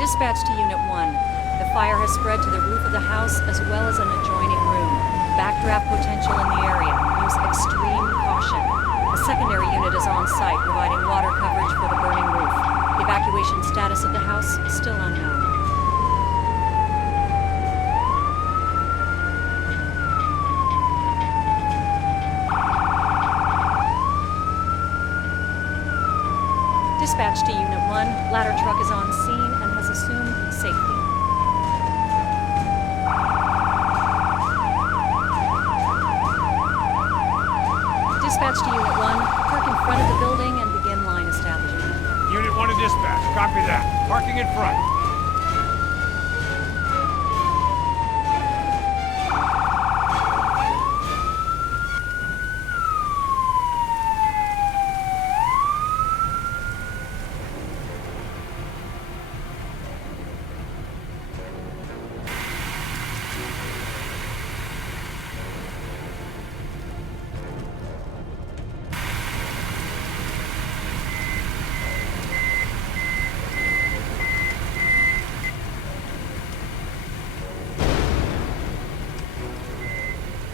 Dispatch to Unit 1. The fire has spread to the roof of the house as well as an adjoining room. Backdraft potential in the area. Use extreme caution. A secondary unit is on site providing water coverage for the burning roof. The evacuation status of the house is still unknown. Dispatch to Unit 1. Ladder truck is on scene and has assumed safety. Dispatch to Unit 1. Park in front of the building and begin line establishment. Unit 1 to dispatch. Copy that. Parking in front.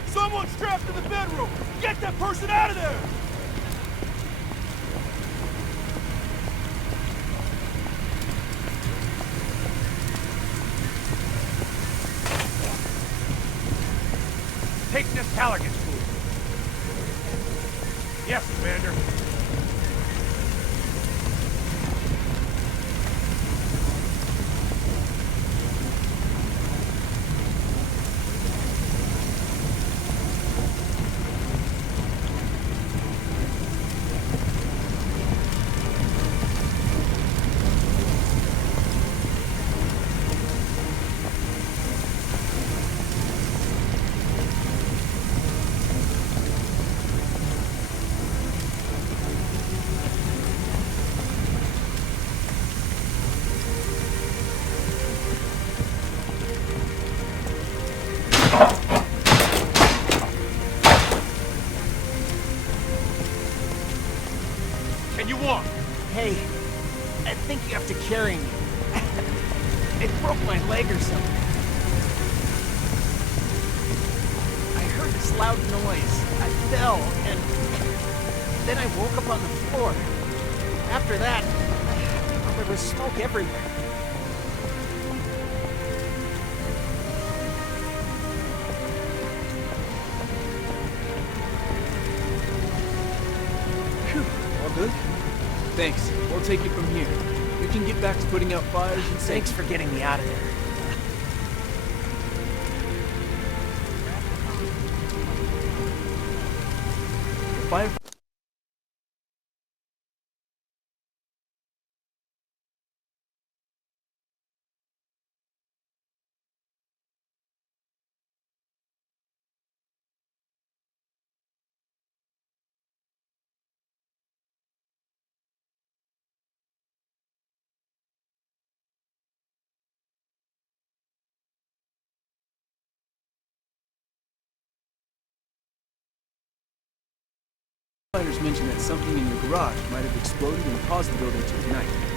Someone's trapped in the bedroom! Get that person out of there! Take this Callaghan school. Yes, Commander. Can you walk? Hey, I think you have to carry me. It broke my leg or something. I heard this loud noise. I fell, and then I woke up on the floor. After that, there was smoke everywhere. All good? Thanks. We'll take it from here. You can get back to putting out fires and Thanks for getting me out of there. fire. Firefighters mentioned that something in your garage might have exploded and caused the building to ignite.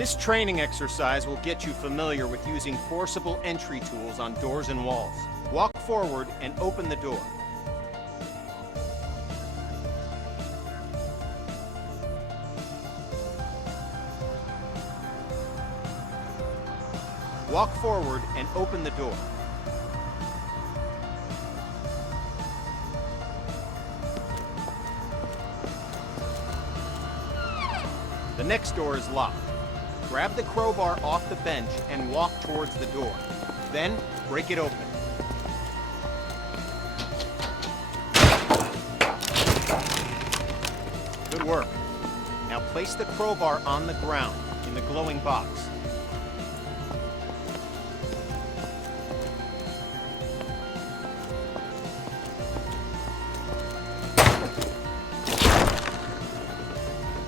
This training exercise will get you familiar with using forcible entry tools on doors and walls. Walk forward and open the door. Walk forward and open the door. The next door is locked. Grab the crowbar off the bench and walk towards the door. Then, break it open. Good work. Now place the crowbar on the ground in the glowing box.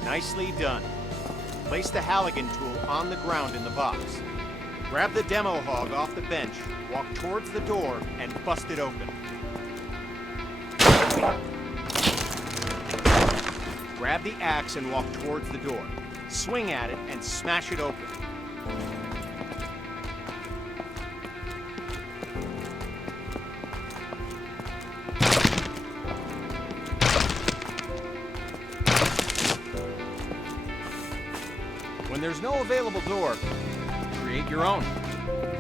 Nicely done. Place the Halligan tool on the ground in the box. Grab the demo hog off the bench, walk towards the door, and bust it open. Grab the axe and walk towards the door. Swing at it and smash it open. When there's no available door, create your own.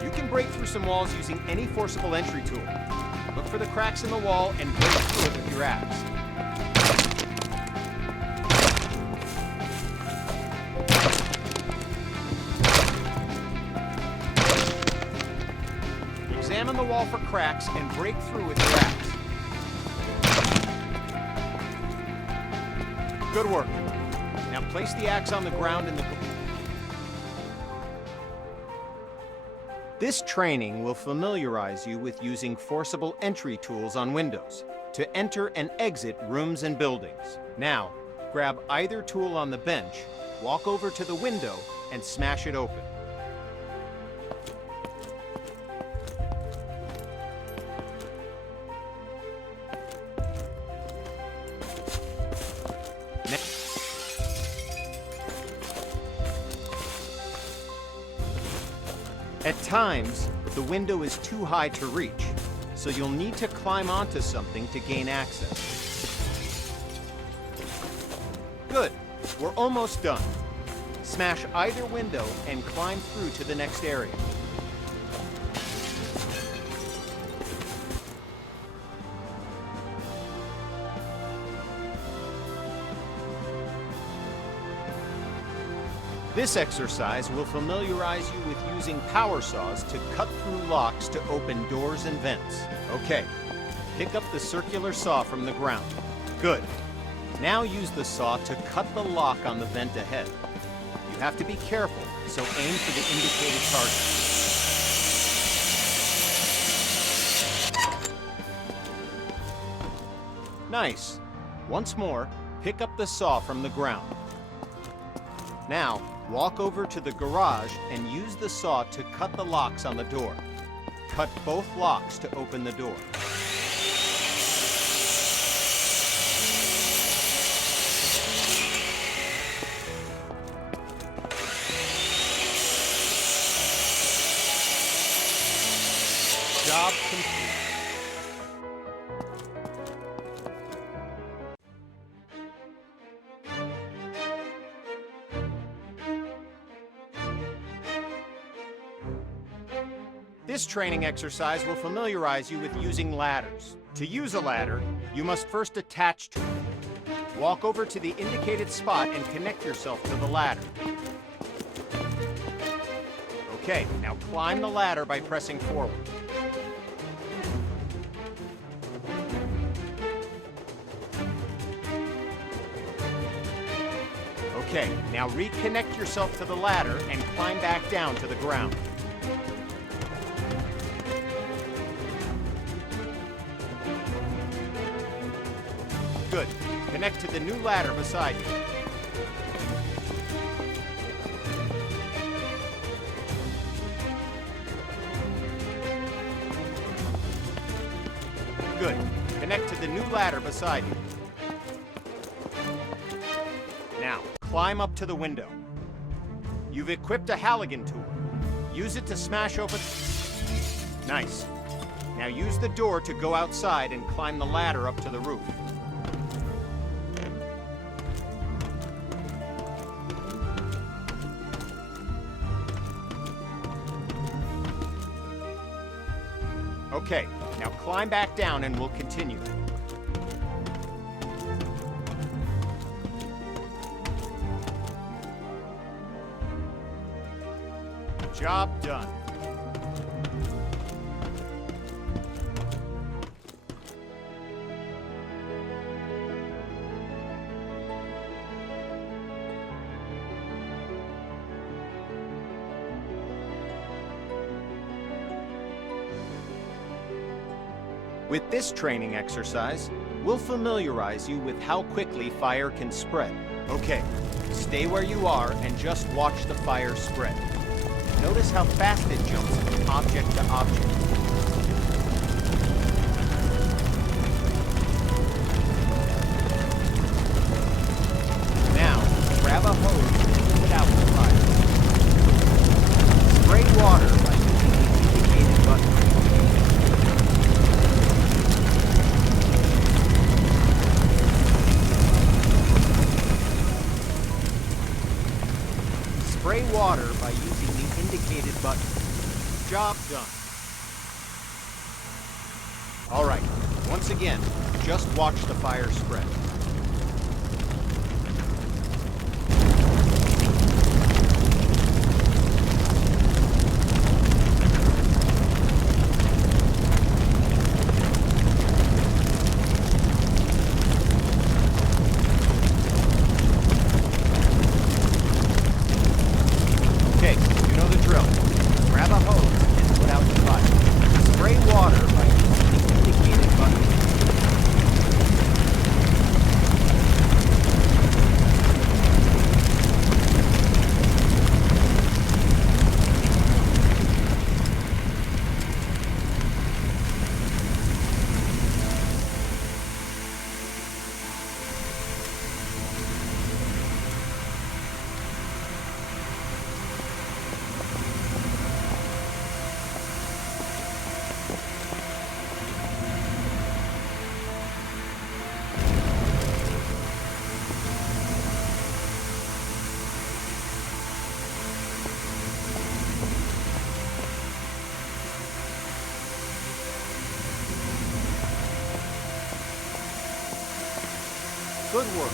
You can break through some walls using any forcible entry tool. Look for the cracks in the wall and break through it with your axe. Examine the wall for cracks and break through with your axe. Good work. Now place the axe on the ground in the... This training will familiarize you with using forcible entry tools on windows to enter and exit rooms and buildings. Now, grab either tool on the bench, walk over to the window, and smash it open. At times, the window is too high to reach, so you'll need to climb onto something to gain access. Good, we're almost done. Smash either window and climb through to the next area. This exercise will familiarize you with using power saws to cut through locks to open doors and vents. Okay, pick up the circular saw from the ground. Good. Now use the saw to cut the lock on the vent ahead. You have to be careful, so aim for the indicated target. Nice. Once more, pick up the saw from the ground. Now, walk over to the garage and use the saw to cut the locks on the door. Cut both locks to open the door. Job complete. This training exercise will familiarize you with using ladders. To use a ladder, you must first attach to it. Walk over to the indicated spot and connect yourself to the ladder. Okay, now climb the ladder by pressing forward. Okay, now reconnect yourself to the ladder and climb back down to the ground. Good. Connect to the new ladder beside you. Good. Connect to the new ladder beside you. Now, climb up to the window. You've equipped a Halligan tool. Use it to smash open... Nice. Now use the door to go outside and climb the ladder up to the roof. Okay, now climb back down and we'll continue. Job done. With this training exercise, we'll familiarize you with how quickly fire can spread. Okay, stay where you are and just watch the fire spread. Notice how fast it jumps from object to object. Now, grab a hose and put out the fire. Spray water by using the indicated button. Spray water by using the indicated button. Job done. All right, once again, just watch the fire spread. Okay, you know the drill. Grab a hose and put out the fire. Spray water by using the indicated button. Good work.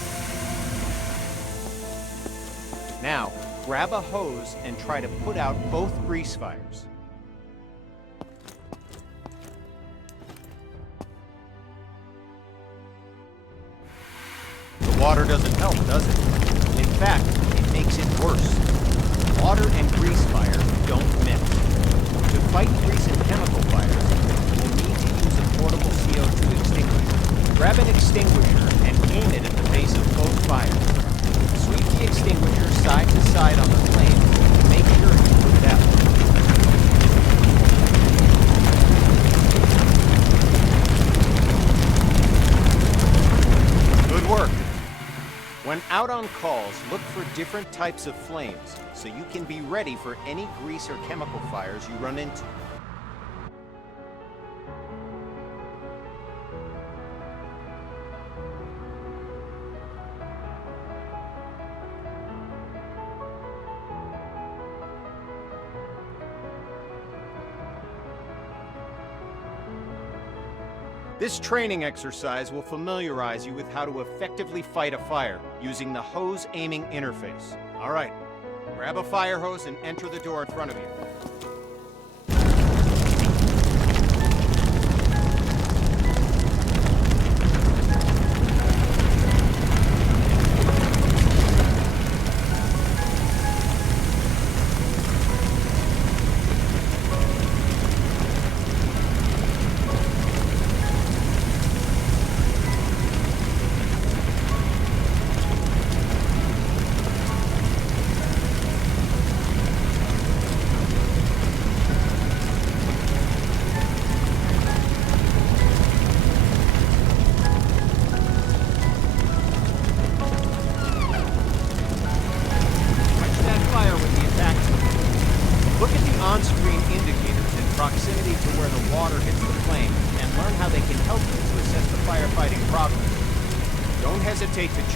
Now, grab a hose and try to put out both grease fires. The water doesn't help, does it? In fact, it makes it worse. Water and grease fire don't mix. To fight grease and chemical fires, you'll need to use a portable CO2 extinguisher. Grab an extinguisher and aim it at the base of both fires. Sweep the extinguisher side to side on the flame to make sure you put it out. Good work. When out on calls, look for different types of flames so you can be ready for any grease or chemical fires you run into. This training exercise will familiarize you with how to effectively fight a fire using the hose aiming interface. All right, grab a fire hose and enter the door in front of you.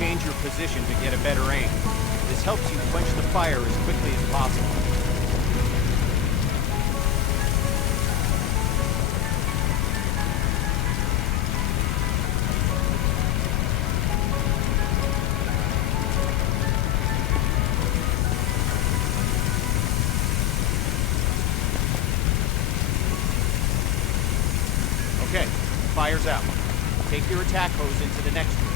change your position to get a better aim. This helps you quench the fire as quickly as possible. Okay, fire's out. Take your attack hose into the next room.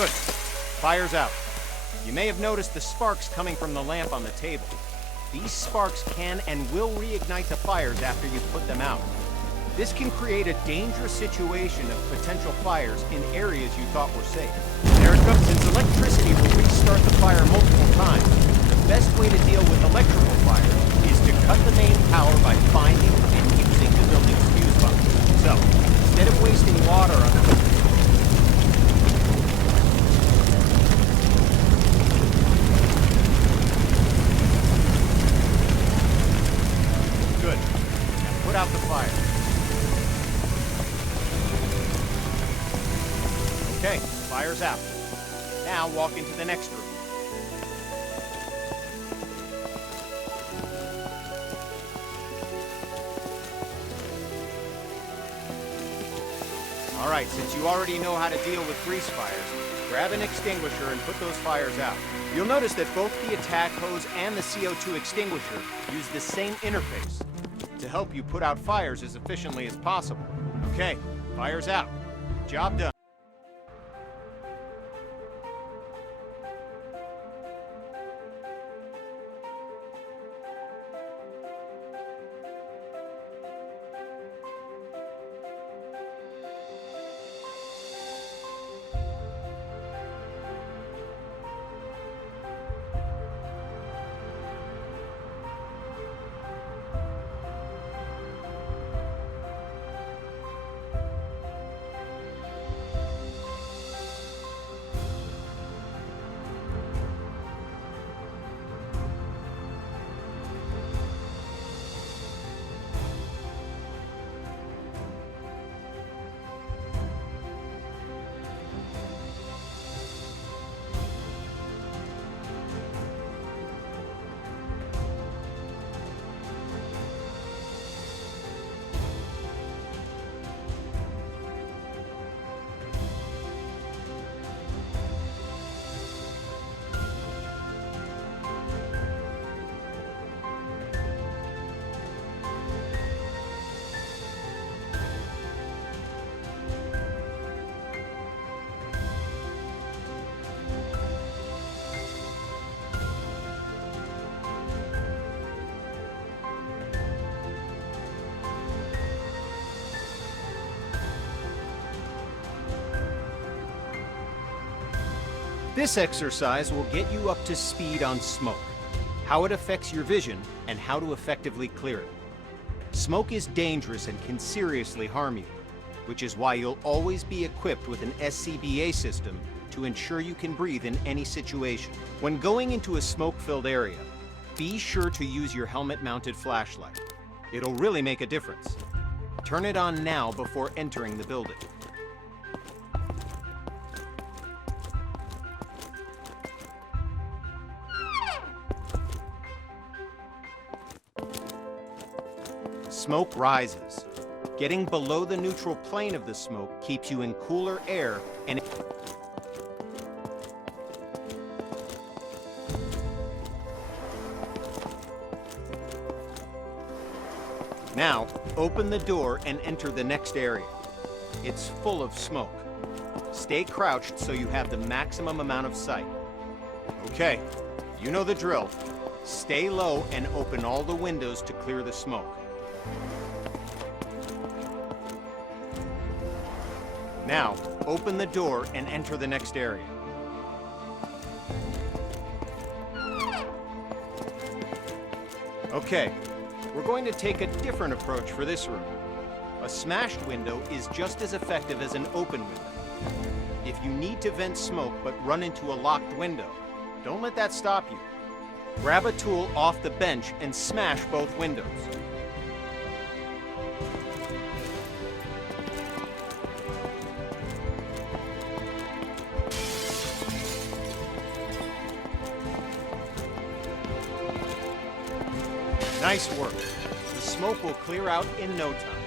Good. Fire's out. You may have noticed the sparks coming from the lamp on the table. These sparks can and will reignite the fires after you put them out. This can create a dangerous situation of potential fires in areas you thought were safe. There it goes. Since electricity will restart the fire multiple times, the best way to deal with electrical fires is to cut the main power by finding and using the building's fuse box. So, instead of wasting water on the Good. Now put out the fire. Okay, fire's out. Now walk into the next room. All right, since you already know how to deal with grease fires, grab an extinguisher and put those fires out. You'll notice that both the attack hose and the CO2 extinguisher use the same interface to help you put out fires as efficiently as possible. Okay, fire's out. Job done. This exercise will get you up to speed on smoke, how it affects your vision, and how to effectively clear it. Smoke is dangerous and can seriously harm you, which is why you'll always be equipped with an SCBA system to ensure you can breathe in any situation. When going into a smoke-filled area, be sure to use your helmet-mounted flashlight. It'll really make a difference. Turn it on now before entering the building. Smoke rises. Getting below the neutral plane of the smoke keeps you in cooler air and now, open the door and enter the next area. It's full of smoke. Stay crouched so you have the maximum amount of sight. Okay, you know the drill. Stay low and open all the windows to clear the smoke. Now, open the door and enter the next area. Okay, we're going to take a different approach for this room. A smashed window is just as effective as an open window. If you need to vent smoke but run into a locked window, don't let that stop you. Grab a tool off the bench and smash both windows. Nice work. The smoke will clear out in no time.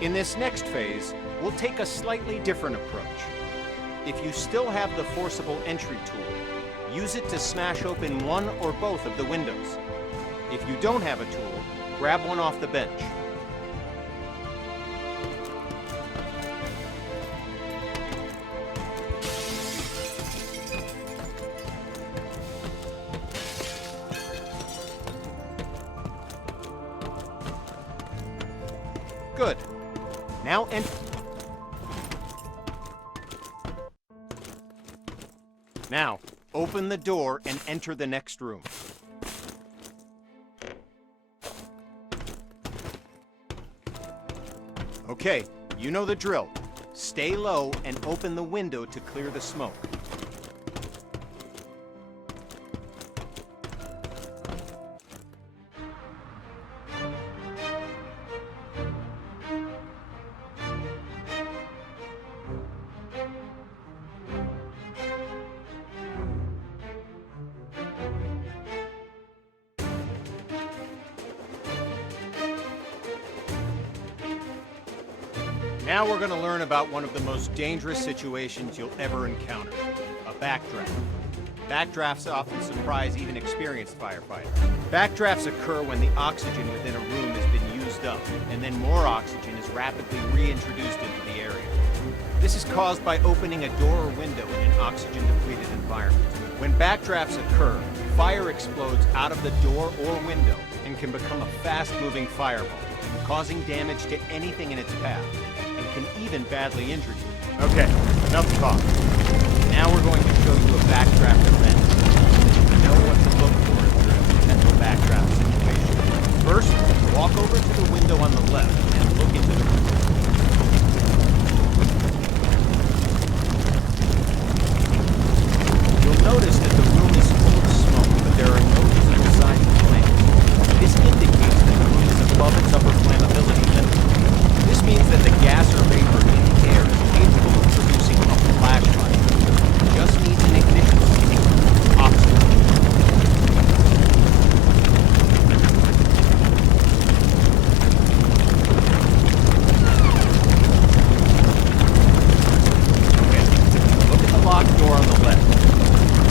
In this next phase, we'll take a slightly different approach. If you still have the forcible entry tool, use it to smash open one or both of the windows. If you don't have a tool, grab one off the bench. Good. Now Now, open the door and enter the next room. Okay, you know the drill. Stay low and open the window to clear the smoke. Now we're going to learn about one of the most dangerous situations you'll ever encounter, a backdraft. Backdrafts often surprise even experienced firefighters. Backdrafts occur when the oxygen within a room has been used up, and then more oxygen is rapidly reintroduced into the area. This is caused by opening a door or window in an oxygen-depleted environment. When backdrafts occur, fire explodes out of the door or window and can become a fast-moving fireball, causing damage to anything in its path, and can even badly injure you. Okay, enough talk. Now we're going to show you a backdraft event. You know what to look for in a potential backdraft situation. First, walk over to the window on the left and look into the room. You'll notice that the room is full of smoke, but there are no visible signs of flames. This indicates that the room is above its upper flammability limit. This means that the gas or vapor in the air is capable of producing a flash fire. It just needs an ignition system, oxygen. Okay, look at the locked door on the left.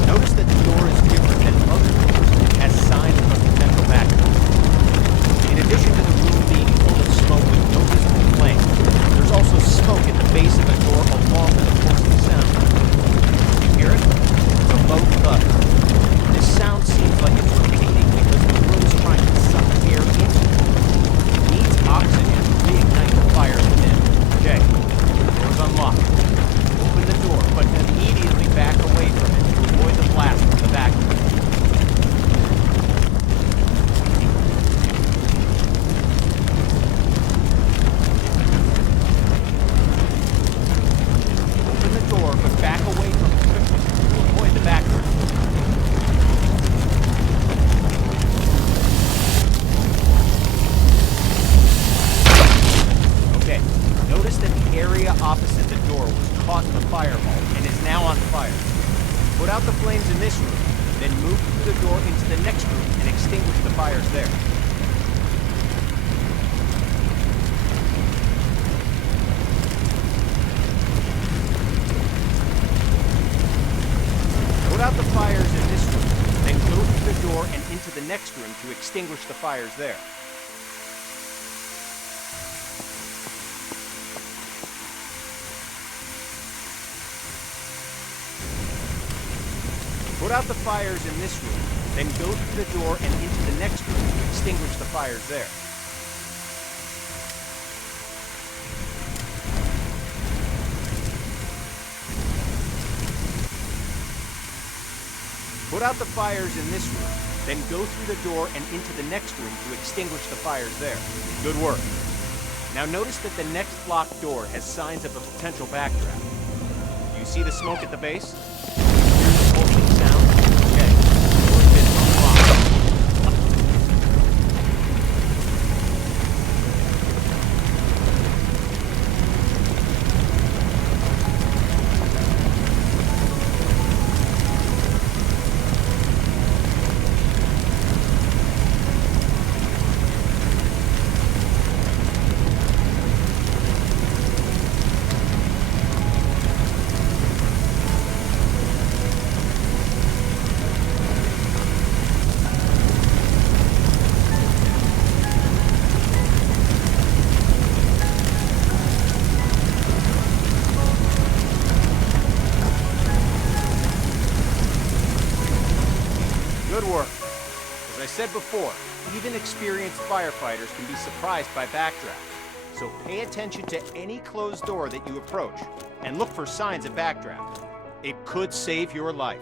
Notice that the door is different than other doors. It has signs of a potential backdraft. In addition to the room being full of smoke with no visible flame, there's also smoke at the base of the door along with a pulsing sound. You hear it? It's a low thud. This sound seems like it's repeating because the room is trying to suck air into it. It needs oxygen to reignite the fire within. Okay, the door's unlocked. Open the door, but immediately back away from it to avoid the blast from the back. Open the door, but back away from it quickly to avoid the back door. Okay, notice that the area opposite the door was caught in the fireball and is now on fire. Put out the flames in this room, then move through the door into the next room and extinguish the fires there. Put out the fires in this room, then go through the door and into the next room to extinguish the fires there. Put out the fires in this room, then go through the door and into the next room to extinguish the fires there. Put out the fires in this room, then go through the door and into the next room to extinguish the fires there. Good work. Now notice that the next locked door has signs of a potential backdraft. Do you see the smoke at the base? Hear the pulsing sound? Okay. Door has been unlocked. Good work. As I said before, even experienced firefighters can be surprised by backdraft. So pay attention to any closed door that you approach and look for signs of backdraft. It could save your life.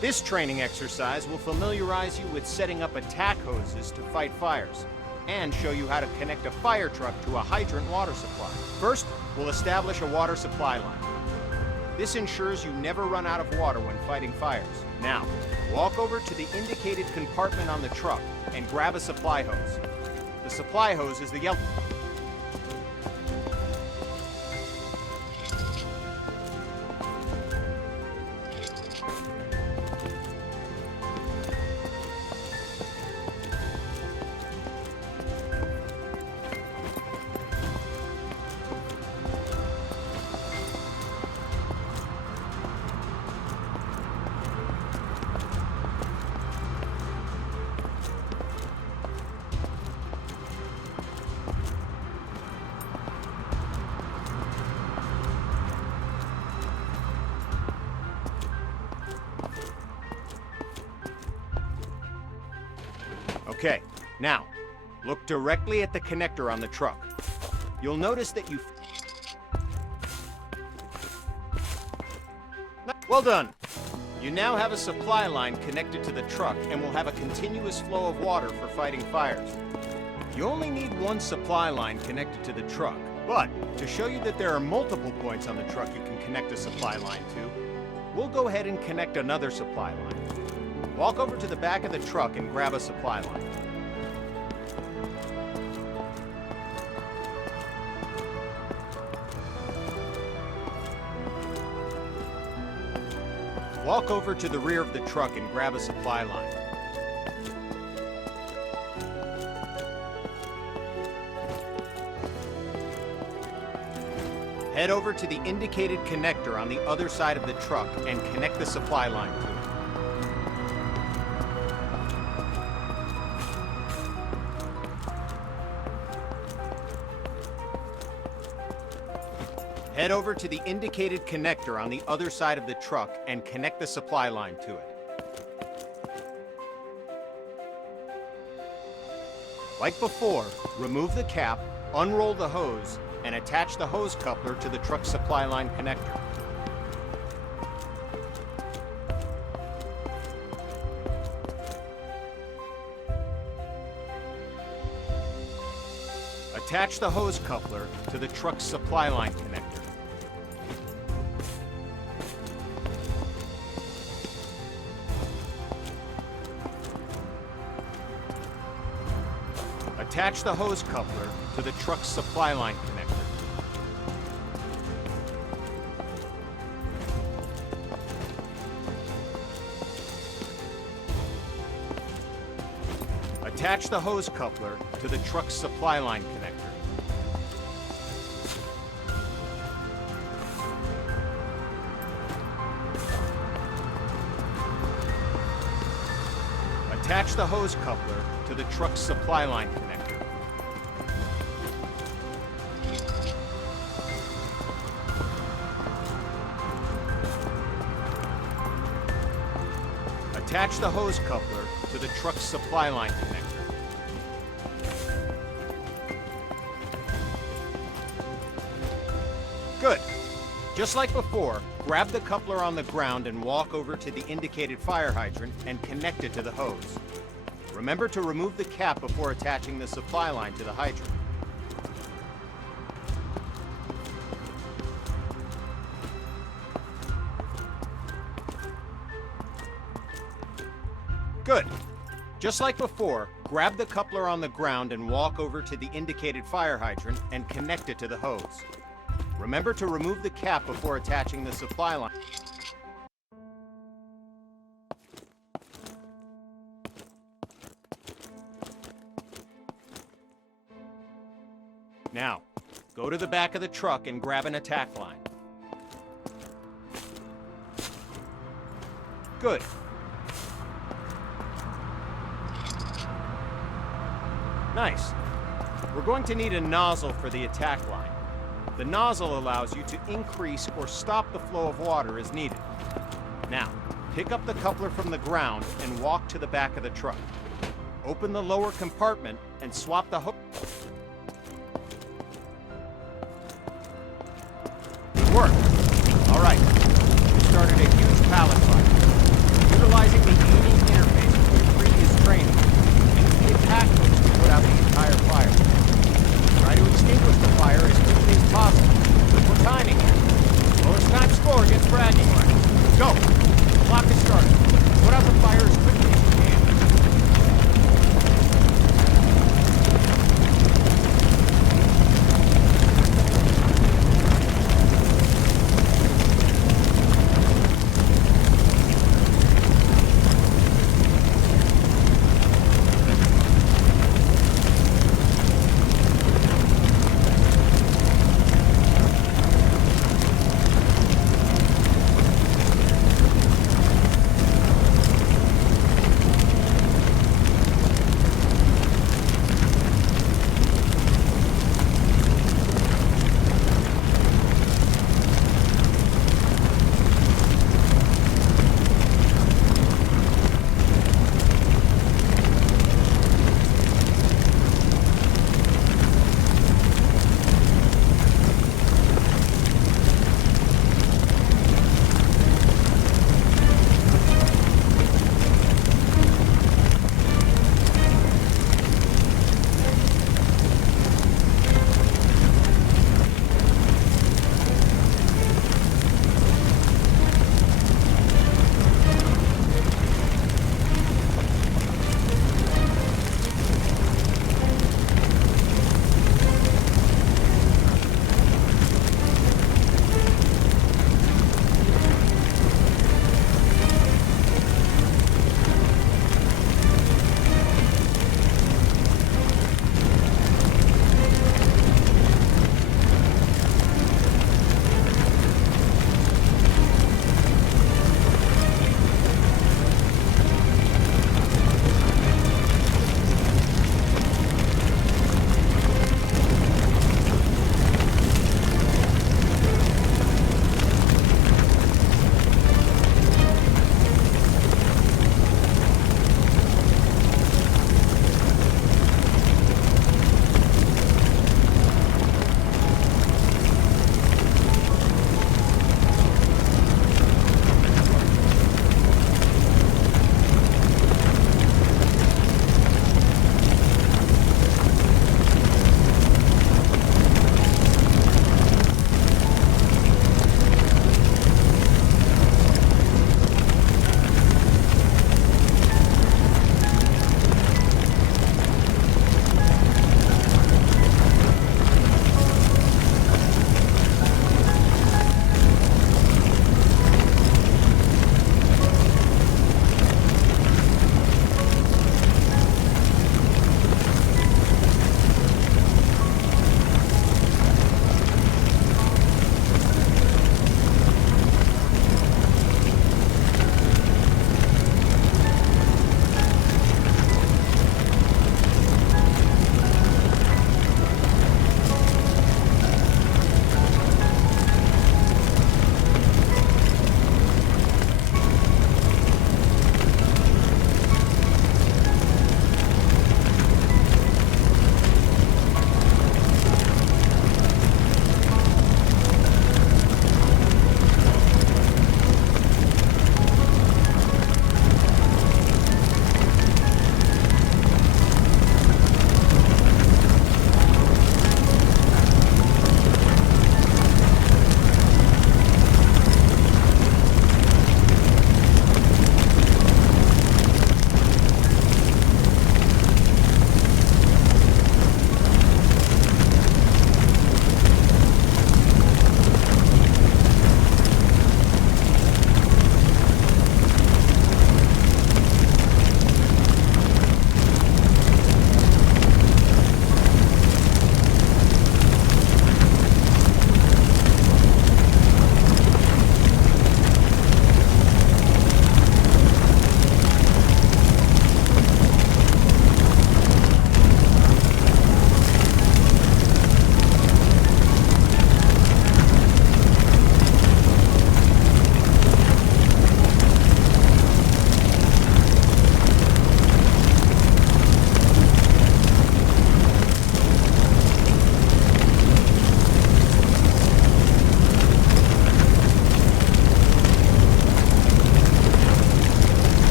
This training exercise will familiarize you with setting up attack hoses to fight fires, and show you how to connect a fire truck to a hydrant water supply. First, we'll establish a water supply line. This ensures you never run out of water when fighting fires. Now, walk over to the indicated compartment on the truck and grab a supply hose. The supply hose is the yellow. Okay, now, look directly at the connector on the truck. You'll notice that you... Well done! You now have a supply line connected to the truck and will have a continuous flow of water for fighting fires. You only need one supply line connected to the truck, but to show you that there are multiple points on the truck you can connect a supply line to, we'll go ahead and connect another supply line. Walk over to the back of the truck and grab a supply line. Walk over to the rear of the truck and grab a supply line. Head over to the indicated connector on the other side of the truck and connect the supply line to it. Head over to the indicated connector on the other side of the truck and connect the supply line to it. Like before, remove the cap, unroll the hose, and attach the hose coupler to the truck's supply line connector. Attach the hose coupler to the truck's supply line connector. Attach the hose coupler to the truck's supply line connector. Attach the hose coupler to the truck's supply line connector. Attach the hose coupler to the truck's supply line connector. Attach the hose coupler to the truck's supply line connector. Good. Just like before, grab the coupler on the ground and walk over to the indicated fire hydrant and connect it to the hose. Remember to remove the cap before attaching the supply line to the hydrant. Good. Just like before, grab the coupler on the ground and walk over to the indicated fire hydrant and connect it to the hose. Remember to remove the cap before attaching the supply line. Now, go to the back of the truck and grab an attack line. Good. Nice. We're going to need a nozzle for the attack line. The nozzle allows you to increase or stop the flow of water as needed. Now, pick up the coupler from the ground and walk to the back of the truck. Open the lower compartment and swap the hose. Good work. All right. You started a huge pallet fire. Utilizing the aiming interface from your previous training, use the attack hose to put out the entire fire. Try to extinguish the fire as quickly as possible. Look for timing here. Lowest time score gets bragging rights. Go! The clock is started. Put out the fire as quickly as you can.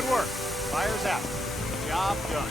Good work. Fire's out. Job done.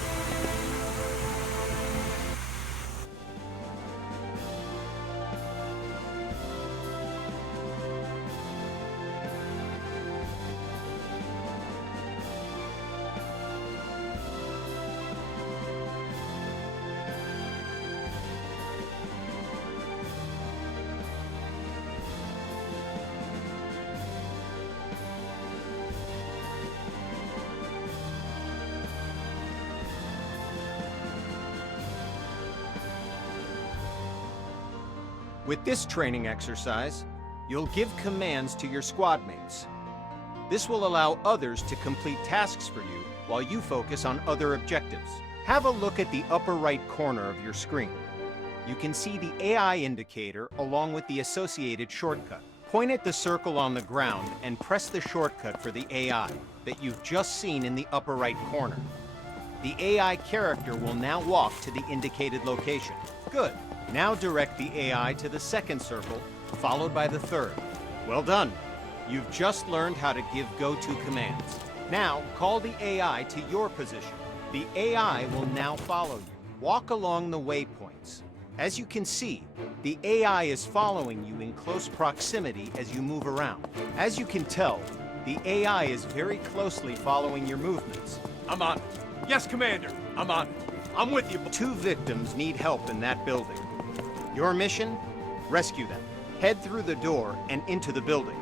With this training exercise, you'll give commands to your squad mates. This will allow others to complete tasks for you while you focus on other objectives. Have a look at the upper right corner of your screen. You can see the AI indicator along with the associated shortcut. Point at the circle on the ground and press the shortcut for the AI that you've just seen in the upper right corner. The AI character will now walk to the indicated location. Good. Now direct the AI to the second circle, followed by the third. Well done. You've just learned how to give go-to commands. Now, call the AI to your position. The AI will now follow you. Walk along the waypoints. As you can see, the AI is following you in close proximity as you move around. As you can tell, the AI is very closely following your movements. I'm on it. Yes, Commander. I'm on it. I'm with you. 2 victims need help in that building. Your mission? Rescue them. Head through the door and into the building.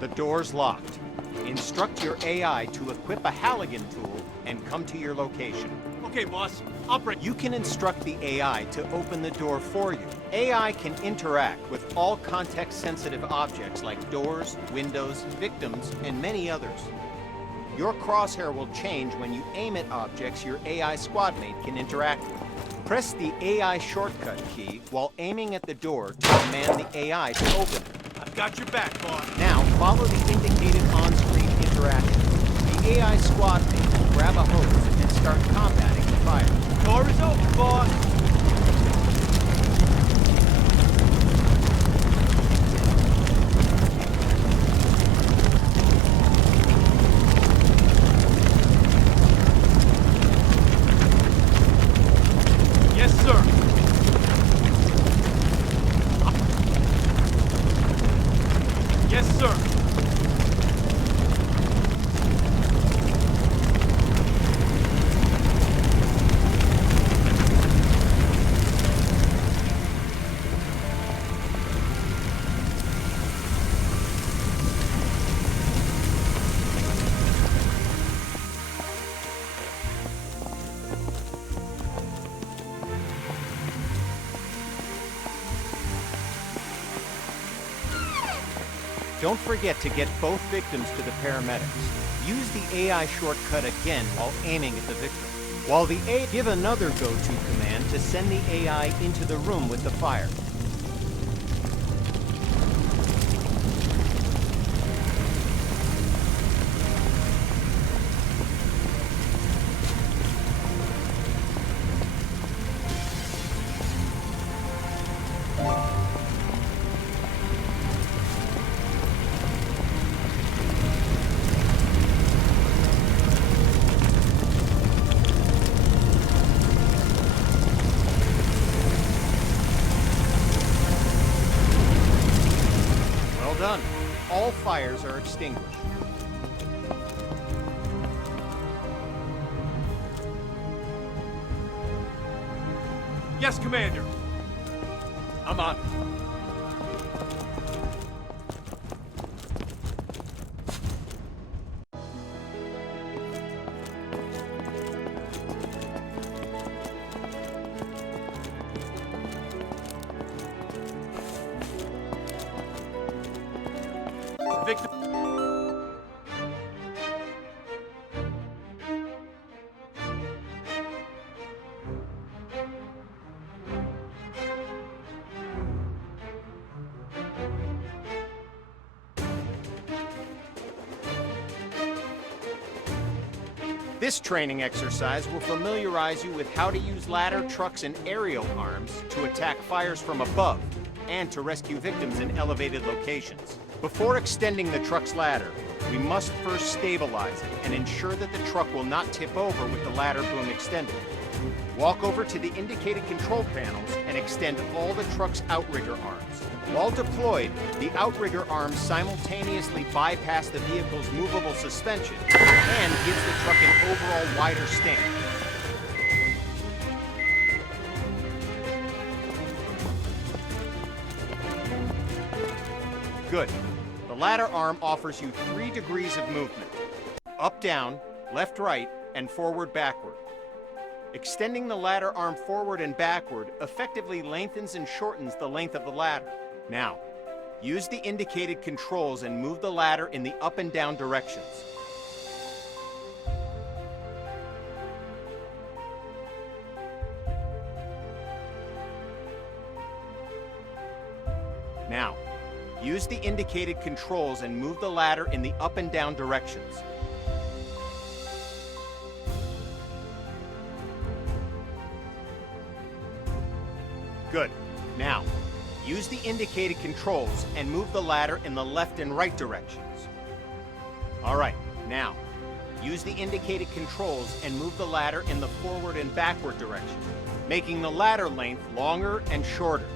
The door's locked. Instruct your AI to equip a Halligan tool and come to your location. Okay, boss. I'll break. You can instruct the AI to open the door for you. AI can interact with all context-sensitive objects like doors, windows, victims, and many others. Your crosshair will change when you aim at objects your AI squad mate can interact with. Press the AI shortcut key while aiming at the door to command the AI to open it. I've got your back, boss. Now, follow the indicated on-screen interaction. The AI squad mate will grab a hose and start combating the fire. Door is open, boss. Yes, sir. Yes, sir. Don't forget to get both victims to the paramedics. Use the AI shortcut again while aiming at the victim. While the AI give another go-to command to send the AI into the room with the fire. Done. All fires are extinguished. Yes, Commander. I'm on it. Victim. This training exercise will familiarize you with how to use ladder trucks and aerial arms to attack fires from above and to rescue victims in elevated locations. Before extending the truck's ladder, we must first stabilize it and ensure that the truck will not tip over with the ladder boom extended. Walk over to the indicated control panels and extend all the truck's outrigger arms. While deployed, the outrigger arms simultaneously bypass the vehicle's movable suspension and gives the truck an overall wider stance. Good. The ladder arm offers you 3 degrees of movement: up, down, left, right, and forward, backward. Extending the ladder arm forward and backward effectively lengthens and shortens the length of the ladder. Now, use the indicated controls and move the ladder in the up and down directions. Now, use the indicated controls and move the ladder in the up and down directions. Good. Now, use the indicated controls and move the ladder in the left and right directions. All right, now, use the indicated controls and move the ladder in the forward and backward direction, making the ladder length longer and shorter.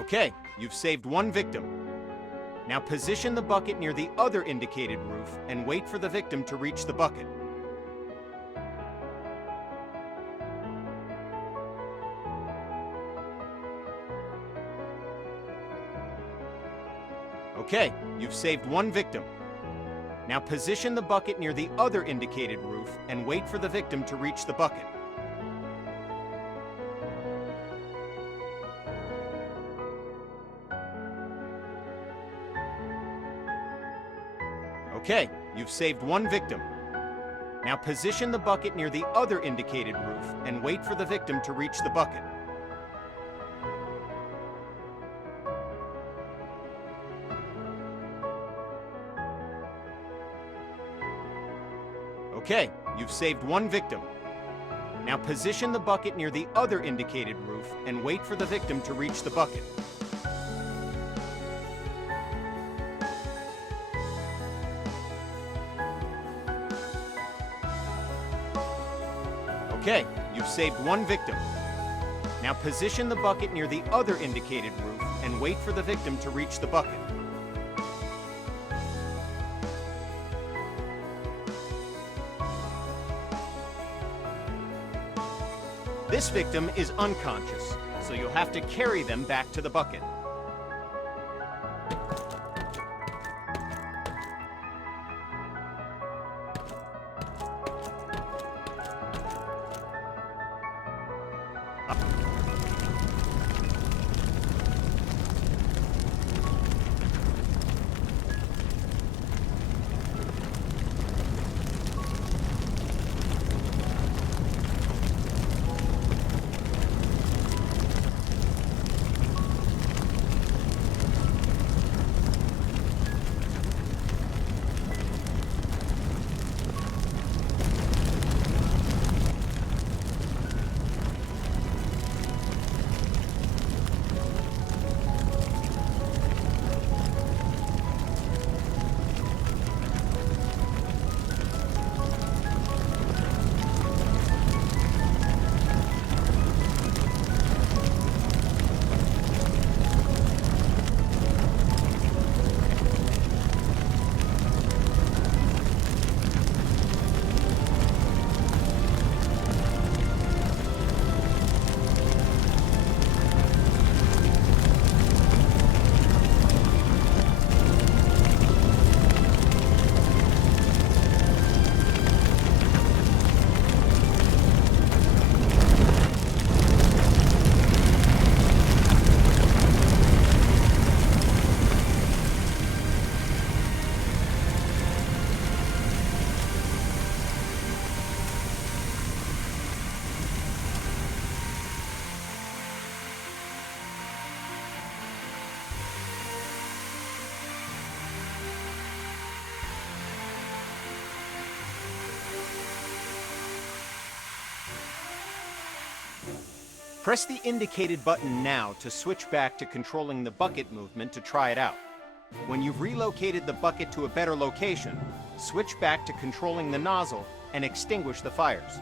Okay, you've saved 1 victim. Now position the bucket near the other indicated roof and wait for the victim to reach the bucket. Okay, you've saved 1 victim. Now position the bucket near the other indicated roof and wait for the victim to reach the bucket. Okay, you've saved 1 victim. Now position the bucket near the other indicated roof and wait for the victim to reach the bucket. Okay, you've saved 1 victim. Now position the bucket near the other indicated roof and wait for the victim to reach the bucket. Okay, you've saved 1 victim. Now position the bucket near the other indicated roof and wait for the victim to reach the bucket. This victim is unconscious, so you'll have to carry them back to the bucket. Press the indicated button now to switch back to controlling the bucket movement to try it out. When you've relocated the bucket to a better location, switch back to controlling the nozzle and extinguish the fires.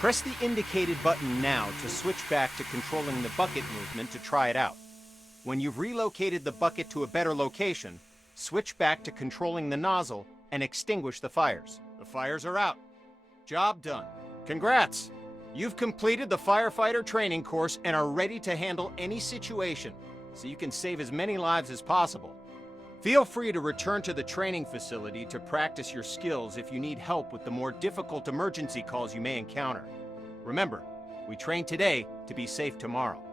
Press the indicated button now to switch back to controlling the bucket movement to try it out. When you've relocated the bucket to a better location, switch back to controlling the nozzle and extinguish the fires. The fires are out. Job done. Congrats! You've completed the firefighter training course and are ready to handle any situation, so you can save as many lives as possible. Feel free to return to the training facility to practice your skills if you need help with the more difficult emergency calls you may encounter. Remember, we train today to be safe tomorrow.